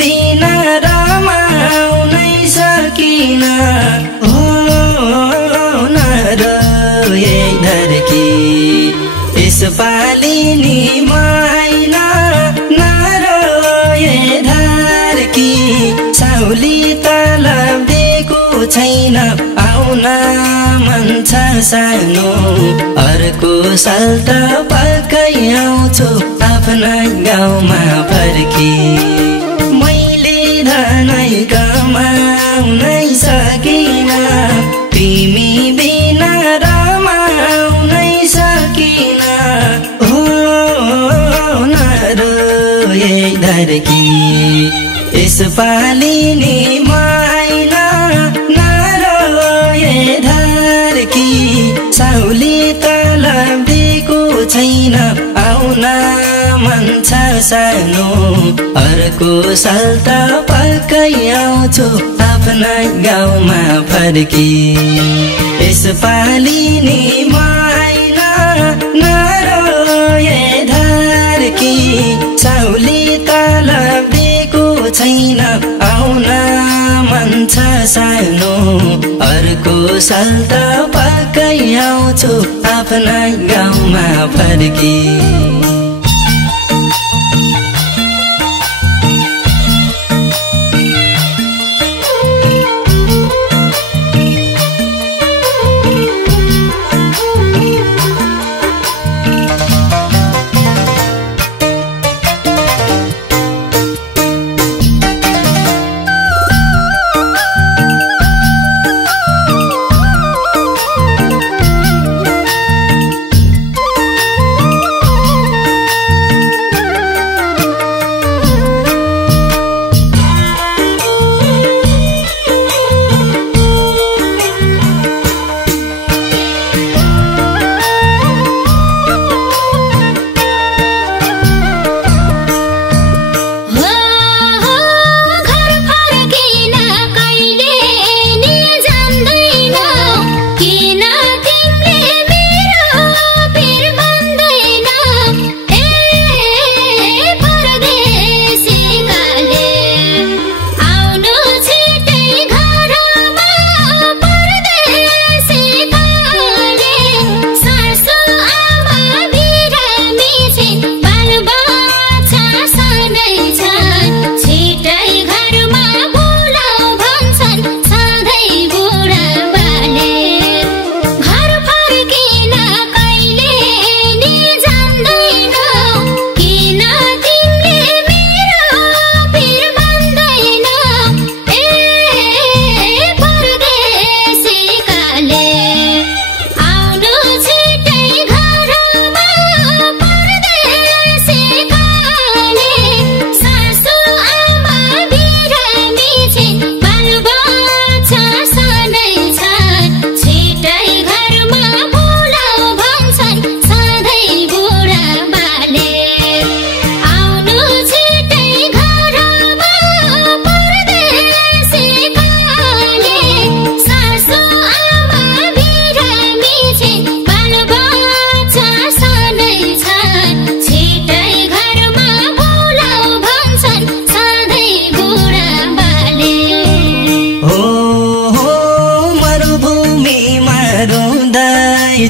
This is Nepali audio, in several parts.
बिना रमाउनै सकिन हो नरोए धर्की यसपालि नि मैन नरोए धर्की साउली तलब दिएको छैन आउन मन छ सानो अर्को साल त पक्कै आउँछु आफ्ना गाउँमा फर्की मैले धनै कमाउनै सकिन तिमी बिना रमाउनै सकिन हो नरोए धर्की यसपालि नि मैन नरोए धर्की साउली तलब दिएको छैन आउन मन छ सानो अर्को साल त पक्कै आउँछु आफ्ना गाउँमा फर्की यसपालि नि मैन नरोए धर्की साउली तलब दिएको छैन आउन मन छ सानो अर्को साल त पक्कै आउँछु आफ्ना गाउँमा फर्की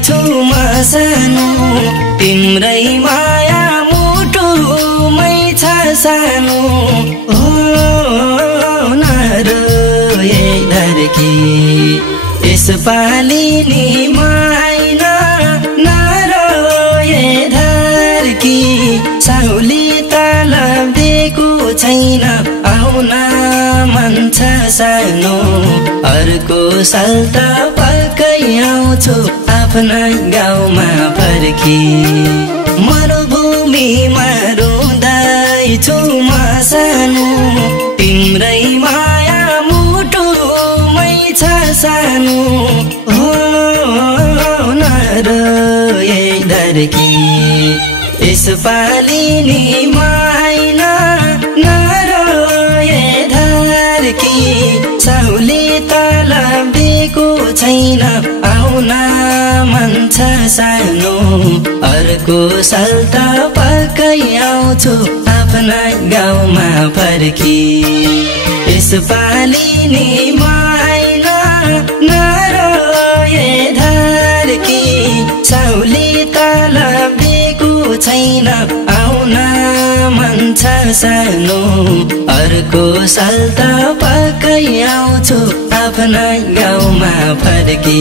छु म सानो तिम्रै माया मुटुमै छ सानो हो नरोए धर्की यसपालि नि मैन नरोए धर्की साउली तलब दिएको छैन आउन मन छ सानो अर्को साल त पक्कै आउँछु आफ्ना गाउँमा फर्की मरुभूमिमा रुँदैछु म सानो तिम्रै माया मुटुमै छ सानो हो नरोए धर्की यसपालि नि मैन नरोए धर्की साउली तलब दिएको छैन आउन मन छ सानो अर्को साल त पक्कै आउँछु आफ्ना गाउँमा फर्की यसपालि नि आइन नरोए धर्की साउली तलब दिएको छैन आउन मन छ सानो अर्को साल त पक्कै आउँछु आफ्ना गाउँमा फर्की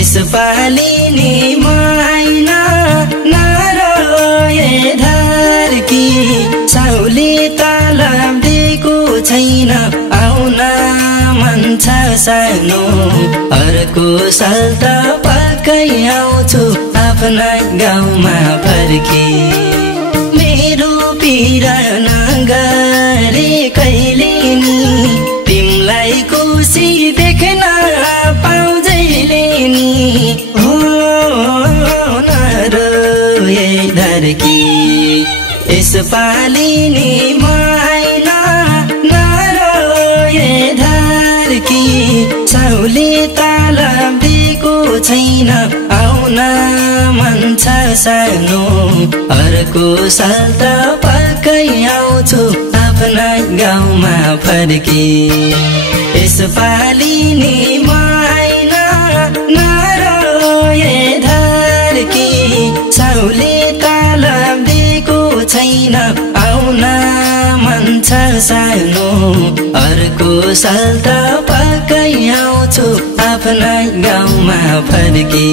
यसपालि नि आइन नरोए धर्की साउली तलब दिएको छैन आउन मन छ सानो अर्को साल त पक्कै आउँछु आफ्ना गाउँमा फर्की मेरो पीडा नगरे कहिले नि तिमीलाई खुसी देख्न पाउँजैले नि हो नरोए धर्की यसपालि नि आइन नरोए धर्की साउली तलब दिएको छैन आउन मन छ सानो अर्को साल त पक्कै आउँछु आफ्ना गाउँमा फर्की यसपालि नि आइन नरोए धर्की साउली तलब दिएको छैन आउन मन छ सानो अर्को साल त पक्कै आउँछु आफ्ना गाउँमा फर्की